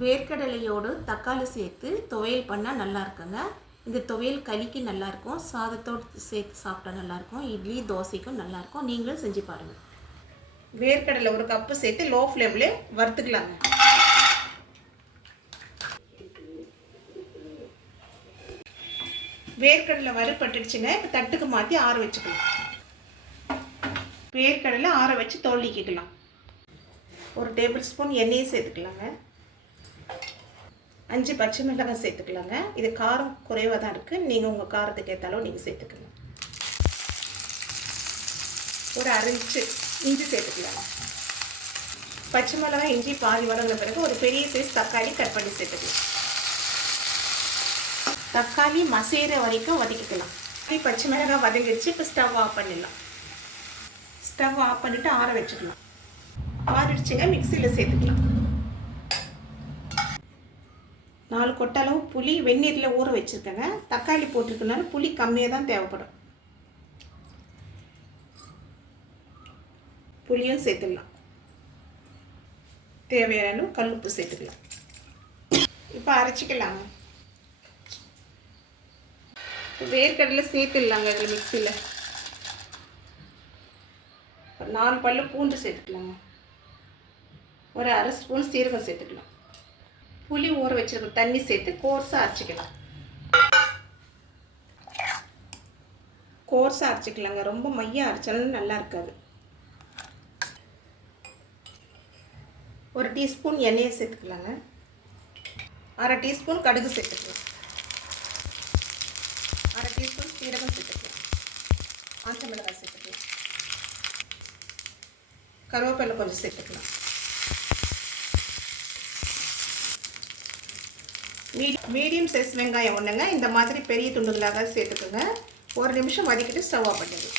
வேர்க்கடலையோடு தக்காளி சேர்த்து துவையல் பண்ணால் நல்லா இருக்குங்க. இந்த துவையல் களிக்கு நல்லாயிருக்கும், சாதத்தோடு சேர்த்து சாப்பிட்டா நல்லாயிருக்கும், இட்லி தோசைக்கும் நல்லாயிருக்கும். நீங்களும் செஞ்சு பாருங்கள். வேர்க்கடலை ஒரு கப்பு சேர்த்து லோ ஃப்ளேம்ல வறுத்துக்கலாங்க. வேர்க்கடலை வறுபட்டுடுச்சுங்க. இப்போ தட்டுக்கு மாற்றி ஆற வச்சுக்கலாம். வேர்க்கடலை ஆற வச்சு தோலிக்கலாம். ஒரு டேபிள் ஸ்பூன் எண்ணெயை சேர்த்துக்கலாங்க. 5 பச்சை மிளகாய் சேர்த்துக்கலாங்க. இது காரம் குறைவாக தான் இருக்குது, நீங்கள் உங்கள் காரத்துக்கு ஏற்றாலும் நீங்கள் சேர்த்துக்கணும். ஒரு அரை இஞ்சி சேர்த்துக்கலாங்க. பச்சை மிளகாய் இஞ்சி பாதி வதங்கின பிறகு ஒரு பெரிய சைஸ் தக்காளி கட் பண்ணி சேர்த்துக்கலாம். தக்காளி மசைகிற வரைக்கும் வதக்கிக்கலாம். பச்சை மிளகாய் வதங்கிடுச்சு. இப்போ ஸ்டவ் ஆஃப் பண்ணிடலாம். ஸ்டவ் ஆஃப் பண்ணிவிட்டு ஆற வச்சுக்கலாம். ஆறிடுச்சுங்க. மிக்சியில் சேர்த்துக்கலாம். 4 கொட்டை அளவு புளி வெந்நீரில் ஊற வச்சுருக்கேங்க. தக்காளி போட்டிருக்கனால புளி கம்மியாக தான் தேவைப்படும். புளியும் சேர்த்துக்கலாம். தேவையான கல்லுப்பு சேர்த்துக்கலாம். இப்போ அரைச்சிக்கலாங்க. வேர்க்கடலை சேர்த்துடலாங்க. இதில் மிக்சியில் 4 பல்லு பூண்டு சேர்த்துக்கலாங்க. ஒரு அரை ஸ்பூன் சீரகம் சேர்த்துக்கலாம். புளி ஊற வச்சிருக்க தண்ணி சேர்த்து கோர்ஸாக அரைச்சிக்கலாம். கோர்ஸாக அரைச்சிக்கலாங்க. ரொம்ப மையாக அரைச்சாலும் நல்லா இருக்காது. ஒரு டீஸ்பூன் எண்ணெயை சேர்த்துக்கலாங்க. அரை டீஸ்பூன் கடுகு சேர்த்துக்கலாம். அரை டீஸ்பூன் சீரகம் சேர்த்துக்கலாம். காஞ்ச மிளகாய் சேர்த்துக்கலாம். கருவேப்பிலை கொஞ்சம் சேர்த்துக்கலாம். மீடியம் சைஸ் வெங்காயம் ஒன்றுங்க. இந்த மாதிரி பெரிய துண்டுகளாக சேர்த்துக்குங்க. ஒரு நிமிஷம் வதக்கிட்டு ஸ்டவ் ஆஃப் பண்ணிடுங்க.